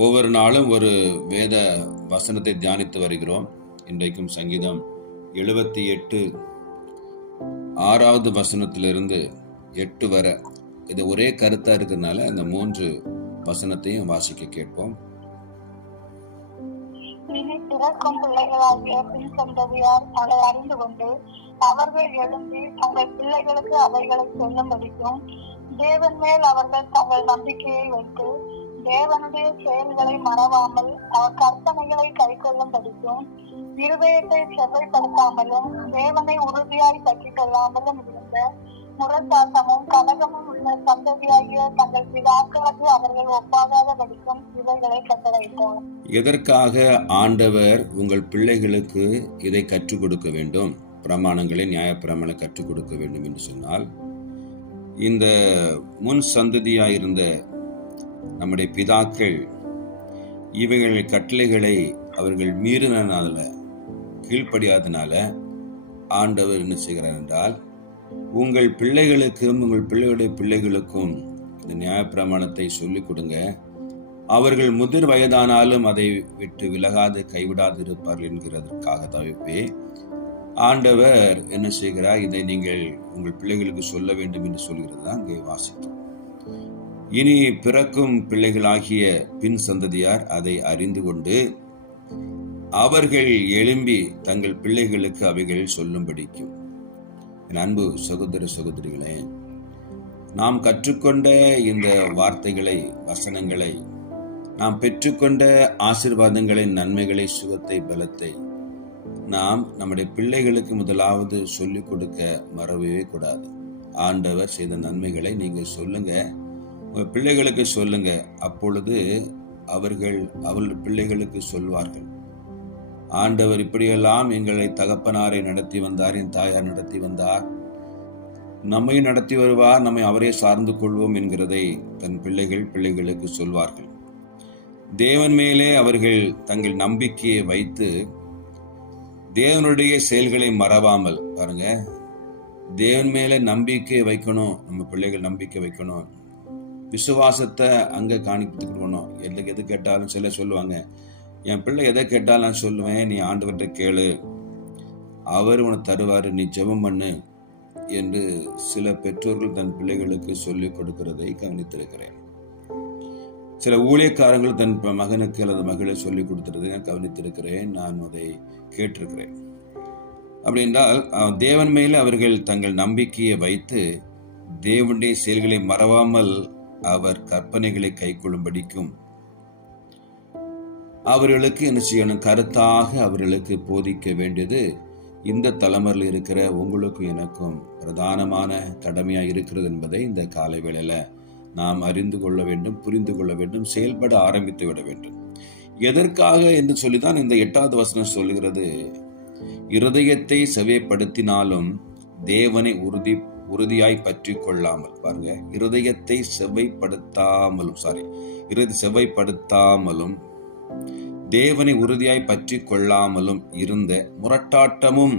ஒவ்வொரு நாளும் ஒரு வேத வசனத்தை தியானித்து வருகிறோம். இன்றைக்கும் சங்கீதம் 78 6வது வசனத்திலிருந்து 8 வரை இது ஒரே கருத்தா இருக்கிறதுனால அந்த 3 வசனத்தையும் வாசிக்க கேட்போம். இனி பிறக்கும் பிள்ளைகளாகிய பின் சந்ததியார் அதை அறிந்து கொண்டு அவர்கள் எழும்பி தங்கள் பிள்ளைகளுக்கு அவைகளை சொல்லும்படிக்கும் தேவன் மேல் அவர்கள் தங்கள் நம்பிக்கையை வைத்து தேவனுடைய செயல்களை மறவாமல் அவர் கற்பனைகளை கை கொள்ளும்படிக்கும் இருதயத்தை செவ்வைப்படுத்தாமலும் தேவனை உறுதியாய் பற்றிக் கொள்ளாமலும் இருந்த முரட்டாட்டமும் கலகமும் உள்ள சந்ததியாகிய தங்கள் பிதாக்களுக்கு அவர்கள் ஒப்பாகாதபடிக்கும் இவைகளை கட்டளையிட்டார். எதற்காக ஆண்டவர் உங்கள் பிள்ளைகளுக்கு இதை கற்றுக் கொடுக்க வேண்டும், பிரமாணங்களை நியாயப்பிரமாணங்களை கற்றுக் கொடுக்க வேண்டும் என்று சொன்னால், இந்த முன் சந்ததியாயிருந்த நம்முடைய பிதாக்கள் இவைகள் கட்டளைகளை அவர்கள் மீறினால, கீழ்ப்படியாதனால ஆண்டவர் என்ன செய்கிறார் என்றால், உங்கள் பிள்ளைகளுக்கும் உங்கள் பிள்ளைகளுடைய பிள்ளைகளுக்கும் இந்த நியாயப்பிரமாணத்தை சொல்லிக் கொடுங்க. அவர்கள் முதிர் வயதானாலும் அதை விட்டு விலகாது கைவிடாது இருப்பார்கள் என்கிறதற்காக தவிப்பே ஆண்டவர் என்ன செய்கிறார், இதை நீங்கள் உங்கள் பிள்ளைகளுக்கு சொல்ல வேண்டும் என்று சொல்கிறது தான் இங்கே வாசித்தோம். இனி பிறக்கும் பிள்ளைகளாகிய பின் சந்ததியார் அதை அறிந்து கொண்டு அவர்கள் எழும்பி தங்கள் பிள்ளைகளுக்கு அவைகள் சொல்லும்படிக்கும். என் அன்பு சகோதர சகோதரிகளே, நாம் கற்றுக்கொண்ட இந்த வார்த்தைகளை, வசனங்களை, நாம் பெற்றுக்கொண்ட ஆசீர்வாதங்களின் நன்மைகளை, சுகத்தை, பலத்தை நாம் நம்முடைய பிள்ளைகளுக்கு முதலாவது சொல்லிக் கொடுக்க மறக்கவே கூடாது. ஆண்டவர் செய்த நன்மைகளை நீங்கள் சொல்லுங்க, உங்கள் பிள்ளைகளுக்கு சொல்லுங்க. அப்பொழுது அவர்கள் பிள்ளைகளுக்கு சொல்வார்கள், ஆண்டவர் இப்படியெல்லாம் எங்களை தகப்பனாரை நடத்தி வந்தார், என் தாயார் நடத்தி வந்தார், நம்மை நடத்தி வருவார், நம்மை அவரே சார்ந்து கொள்வோம் என்கிறதை தன் பிள்ளைகளுக்கு சொல்வார்கள். தேவன் மேலே அவர்கள் தங்கள் நம்பிக்கையை வைத்து தேவனுடைய செயல்களை மறவாமல், பாருங்க, தேவன் மேலே நம்பிக்கை வைக்கணும். நம்ம பிள்ளைகள் நம்பிக்கை வைக்கணும், விசுவாசத்தை அங்கே காணிக்கணும். எது கேட்டாலும் சில சொல்லுவாங்க, என் பிள்ளை எதை கேட்டாலும் நான் சொல்லுவேன், நீ ஆண்டவர்கிட்ட கேளு, அவர் உனக்கு தருவார், நீ ஜெபம் பண்ணு என்று சில பெற்றோர்கள் தன் பிள்ளைகளுக்கு சொல்லிக் கொடுக்கிறதை கவனித்திருக்கிறேன். சில ஊழியக்காரங்கள் தன் மகனுக்கு அல்லது மகளை சொல்லிக் கொடுத்துறதை நான் கவனித்திருக்கிறேன், நான் அதை கேட்டிருக்கிறேன். அப்படி என்றால் தேவன் மேலே அவர்கள் தங்கள் நம்பிக்கையை வைத்து தேவனுடைய செயல்களை மறவாமல் அவர் கற்பனைகளை கை கொள்ளும்படிக்கும் அவர்களுக்கு என்ன செய்யணும், கருத்தாக அவர்களுக்கு போதிக்க வேண்டியது இந்த தலைமுறையில் இருக்கிற உங்களுக்கும் எனக்கும் பிரதானமான கடமையாக இருக்கிறது என்பதை இந்த காலை வேளையில நாம் அறிந்து கொள்ள வேண்டும், புரிந்து கொள்ள வேண்டும், செயல்பட ஆரம்பித்து விட வேண்டும். எதற்காக என்று சொல்லிதான் இந்த 8வது வசனம் சொல்லுகிறது, இருதயத்தை செவ்வைப்படுத்தினாலும் தேவனை உறுதியாய் பற்றி கொள்ளாமல். பாருங்க, இருதயத்தை செவ்வைப்படுத்தாமலும் தேவனை உறுதியாய் பற்றி கொள்ளாமலும் இருந்த முரட்டாட்டமும்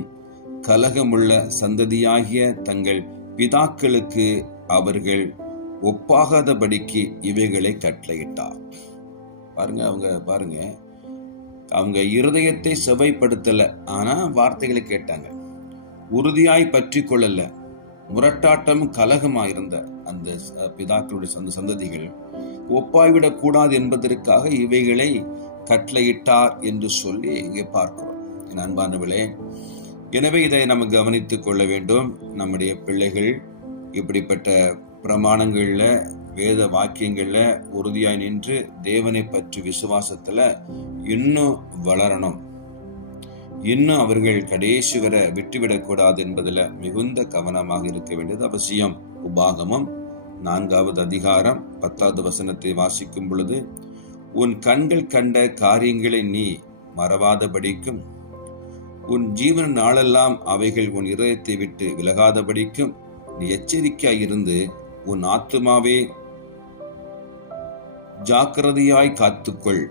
கலகமுள்ள சந்ததியாகிய தங்கள் பிதாக்களுக்கு அவர்கள் ஒப்பாகாதபடிக்கு இவைகளை கட்டளையிட்டார். அவங்க இருதயத்தை செவ்வைப்படுத்தல, ஆனா வார்த்தைகளை கேட்டாங்க, உறுதியாய் பற்றி கொள்ளல, முரட்டாட்டம் கலகமாயிருந்த அந்த பிதாக்களுடைய சந்ததிகள் ஒப்பாய்விடக் கூடாது என்பதற்காக இவைகளை கட்டளையிட்டார் என்று சொல்லி இங்கே பார்க்கிறோம். என் அன்பானவர்களே, எனவே இதை நம்ம கவனித்துக் கொள்ள வேண்டும். நம்முடைய பிள்ளைகள் இப்படிப்பட்ட பிரமாணங்கள்ல, வேத வாக்கியங்கள்ல உறுதியாய் நின்று தேவனை பற்றி விசுவாசத்துல இன்னும் வளரணும், இன்னும் அவர்கள் கடைசி வரை விட்டுவிடக்கூடாது என்பதில் மிகுந்த கவனமாக இருக்க வேண்டியது அவசியம். உபாகமம் 4வது அதிகாரம் 10வது வசனத்தை வாசிக்கும் பொழுது, உன் கண்கள் கண்ட காரியங்களை நீ மறவாதபடிக்கும் உன் ஜீவன நாளெல்லாம் அவைகள் உன் இதயத்தை விட்டு விலகாதபடிக்கும் நீ எச்சரிக்கையாயிருந்து உன் ஆத்துமாவே ஜாக்கிரதையாய் காத்துக்கொள்,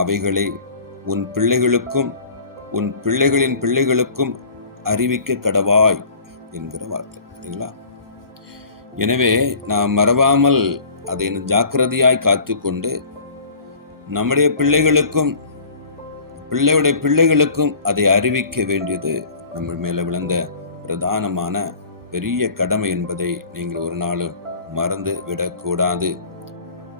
அவைகளை உன் பிள்ளைகளுக்கும் உன் பிள்ளைகளின் பிள்ளைகளுக்கும் அறிவிக்க கடவாய் என்கிற வார்த்தை. சரிங்களா? எனவே நாம் மறவாமல் அதை ஜாக்கிரதையாய் காத்துக்கொண்டு நம்முடைய பிள்ளைகளுக்கும் பிள்ளையுடைய பிள்ளைகளுக்கும் அதை அறிவிக்க வேண்டியது நம்ம மேல விழுந்த பிரதானமான பெரிய கடமை என்பதை நீங்கள் ஒரு நாளும் மறந்து விடக்கூடாது.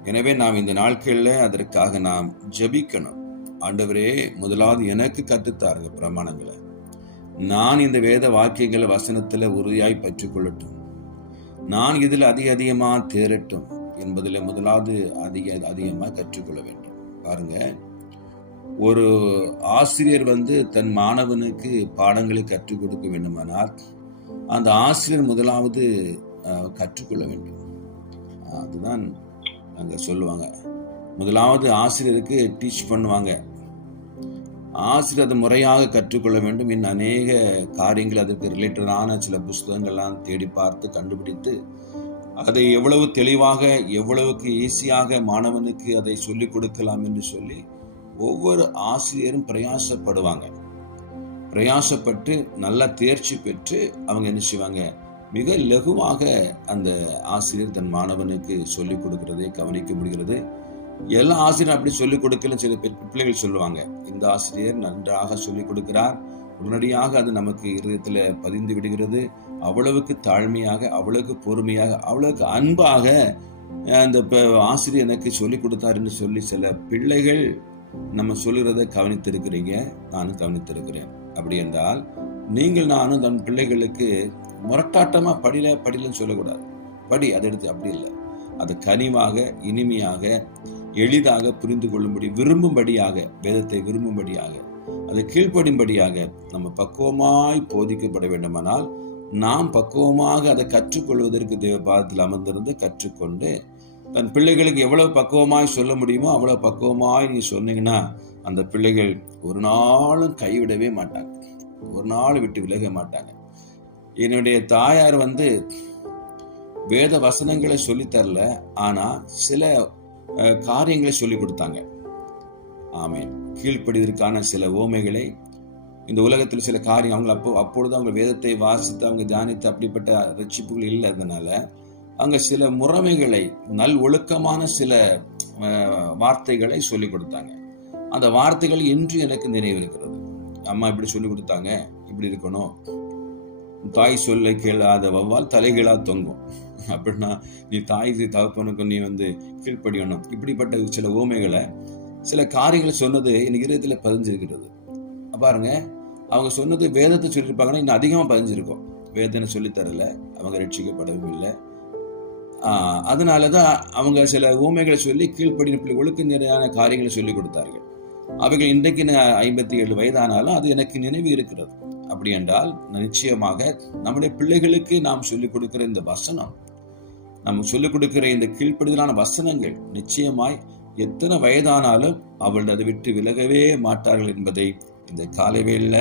எனவே நாம் இந்த நாட்கள்ல அதற்காக நாம் ஜெபிக்கணும். ஆண்டவரே, முதலாவது எனக்கு கற்றுத்தாருங்க பிரமாணங்களை. நான் இந்த வேத வாக்கியங்களை வசனத்துல உறுதியாய் பற்றிக்கொள்ளட்டும். நான் இதில் அதிகமா தேரட்டும் என்பதில் முதலாவது அதிகமா கற்றுக்கொள்ள வேண்டும். பாருங்க, ஒரு ஆசிரியர் தன் மாணவனுக்கு பாடங்களை கற்றுக் கொடுக்க வேண்டுமானால் அந்த ஆசிரியர் முதலாவது கற்றுக்கொள்ள வேண்டும். அதுதான் அங்க சொல்லுவாங்க. முதலாவது ஆசிரியருக்கு டீச் பண்ணுவாங்க. ஆசிரியர் அதை முறையாக கற்றுக்கொள்ள வேண்டும். இன்னும் அநேக காரியங்கள் அதற்கு ரிலேட்டடான சில புஸ்தகங்கள்லாம் தேடி பார்த்து கண்டுபிடித்து அதை எவ்வளவு தெளிவாக எவ்வளவுக்கு ஈஸியாக மாணவனுக்கு அதை சொல்லிக் கொடுக்கலாம் என்று சொல்லி ஒவ்வொரு ஆசிரியரும் பிரயாசப்படுவாங்க. பிரயாசப்பட்டு நல்லா தேர்ச்சி பெற்று அவங்க என்ன செய்வாங்க, மிக லகுவாக அந்த ஆசிரியர் தன் மாணவனுக்கு சொல்லிக் கொடுக்கிறதை கவனிக்க முடிகிறது. எல்லா ஆசிரியரும் அப்படி சொல்லிக் கொடுக்கல. சில பிள்ளைகள் சொல்லுவாங்க, இந்த ஆசிரியர் நன்றாக சொல்லிக் கொடுக்கிறார், உடனடியாக அது நமக்கு இருதயத்துல பதிந்து விடுகிறது. அவ்வளவுக்கு தாழ்மையாக, அவ்வளவுக்கு பொறுமையாக, அவ்வளவுக்கு அன்பாக அந்த ஆசிரியர் எனக்கு சொல்லிக் கொடுத்தார் என்று சொல்லி சில பிள்ளைகள் நம்ம சொல்லுறத கவனித்திருக்கிறீங்க, நானும் கவனித்திருக்கிறேன். அப்படி என்றால் நீங்கள் நானும் தன் பிள்ளைகளுக்கு முரட்டாட்டமா படிலன்னு சொல்லக்கூடாது. படி, அதை எடுத்து அப்படி இல்லை. அது கனிவாக, இனிமையாக, எளிதாக புரிந்து கொள்ளும்படி, விரும்பும்படியாக, வேதத்தை விரும்பும்படியாக, அதை கீழ்ப்படியும்படியாக நம்ம பக்குவமாய் போதிக்கப்பட வேண்டுமானால் நாம் பக்குவமாக அதை கற்றுக்கொள்வதற்கு தேவ பாதத்தில் அமர்ந்திருந்து கற்றுக்கொண்டு தன் பிள்ளைகளுக்கு எவ்வளவு பக்குவமாய் சொல்ல முடியுமோ அவ்வளவு பக்குவமாய் நீ சொன்னீங்கன்னா அந்த பிள்ளைகள் ஒரு நாளும் கைவிடவே மாட்டாங்க, ஒரு நாள் விட்டு விலக மாட்டாங்க. என்னுடைய தாயார் வேத வசனங்களை சொல்லித்தரல, ஆனா சில காரியங்களை சொல்லி கொடுத்தாங்க. ஆமேன். கீழ்ப்படிவதற்கான சில ஓமைகளை, இந்த உலகத்தில் சில காரியம் அவங்க அப்பொழுது அவங்க வேதத்தை வாசித்து அவங்க தியானித்து அப்படிப்பட்ட ரட்சிப்புகள் இல்லாதனால அங்க சில முறைமைகளை, நல் ஒழுக்கமான சில வார்த்தைகளை சொல்லி கொடுத்தாங்க. அந்த வார்த்தைகள் இன்று எனக்கு நினைவு இருக்கிறது. அம்மா இப்படி சொல்லி கொடுத்தாங்க, இப்படி இருக்கணும், தாய் சொல்லை கேளாத வவ்வால் தலைகீழா தொங்கும், அப்படின்னா நீ தாய் தகப்பனுக்கு நீ கீழ்ப்படியணும். இப்படிப்பட்ட சில ஊமைகளை, சில காரியங்களை சொன்னது எனக்கு இதயத்துல பதிஞ்சிருக்கிறது. பாருங்க, அவங்க சொன்னது வேதத்தை சொல்லியிருப்பாங்கன்னா இன்னும் அதிகமா பதிஞ்சிருக்கும். வேதனை சொல்லித்தரல, அவங்க ரட்சிக்கப்படவும் இல்லை. அதனாலதான் அவங்க சில ஊமைகளை சொல்லி கீழ்ப்படின ஒழுக்க நிறையான காரியங்களை சொல்லி கொடுத்தார்கள். அவைகள் இன்றைக்கு 57 வயதானாலும் அது எனக்கு நினைவு இருக்கிறது. அப்படி என்றால் நிச்சயமாக நம்முடைய பிள்ளைகளுக்கு நாம் சொல்லிக் கொடுக்கிற இந்த வசனம், நம்ம சொல்லிக் கொடுக்கிற இந்த கீழ்ப்படிதலான வசனங்கள் நிச்சயமாய் எத்தனை வயதானாலும் அவர்கள் அதை விட்டு விலகவே மாட்டார்கள் என்பதை இந்த காலை வேளையில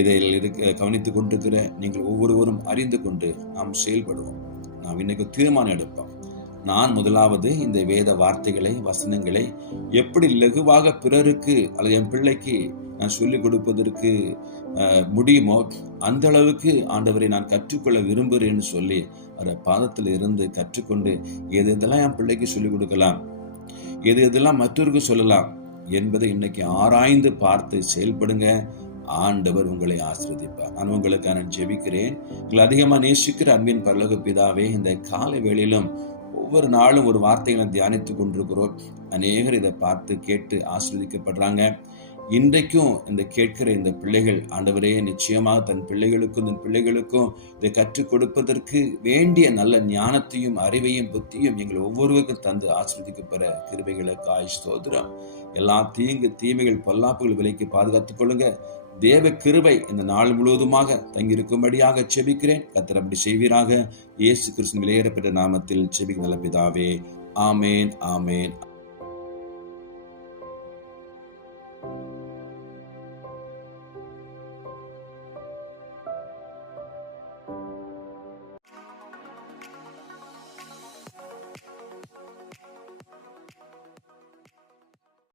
இதில் கவனித்துக் கொண்டிருக்கிற நீங்கள் ஒவ்வொருவரும் அறிந்து கொண்டு நாம் செயல்படுவோம். நாம் இன்னைக்கு தீர்மானம் எடுப்போம். நான் முதலாவது இந்த வேத வார்த்தைகளை, வசனங்களை எப்படி லகுவாக பிறருக்கு அல்லது என் பிள்ளைக்கு நான் சொல்லிக் கொடுப்பதற்கு முடியுமோ அந்த அளவுக்கு ஆண்டவரை நான் கற்றுக்கொள்ள விரும்புகிறேன்னு சொல்லி அந்த பாதத்தில் இருந்து கற்றுக்கொண்டு எது எதெல்லாம் என் பிள்ளைக்கு சொல்லிக் கொடுக்கலாம், எது எதெல்லாம் மற்றவருக்கு சொல்லலாம் என்பதை இன்னைக்கு ஆராய்ந்து பார்த்து செயல்படுங்க. ஆண்டவர் உங்களை ஆசீர்வதிப்பார். நான் உங்களுக்காக ஜெபிக்கிறேன். உங்களை அதிகமா நேசிக்கிற அன்பின் பரலோக பிதாவே, இந்த காலை வேளையிலும் ஒவ்வொரு நாளும் ஒரு வார்த்தைகளை தியானித்துக் கொண்டிருக்கிறோம். அநேகர் இதை பார்த்து கேட்டு ஆசீர்வதிக்கப்படுறாங்க. இன்றைக்கும் இந்த கேட்கிற இந்த பிள்ளைகள் ஆண்டவரே நிச்சயமாக தன் பிள்ளைகளுக்கும் இதை கற்றுக் கொடுப்பதற்கு வேண்டிய நல்ல ஞானத்தையும் அறிவையும் புத்தியும் எங்கள் ஒவ்வொருவருக்கும் தந்து ஆசீர்வதிக்கப்பெற கிருபைகளுக்காய் ஸ்தோத்திரம். எல்லா தீமைகள் பொல்லாப்புகள் விலைக்கு பாதுகாத்துக் கொள்ளுங்க. தேவ கிருபை இந்த நாள் முழுவதுமாக தங்கியிருக்கும்படியாக செபிக்கிறேன். கர்த்தர் அப்படி செய்வீராக. இயேசு கிறிஸ்துவின் விலையேறப்பெற்ற நாமத்தில் செபிக்கிற நல்ல பிதாவே, ஆமேன், ஆமேன்.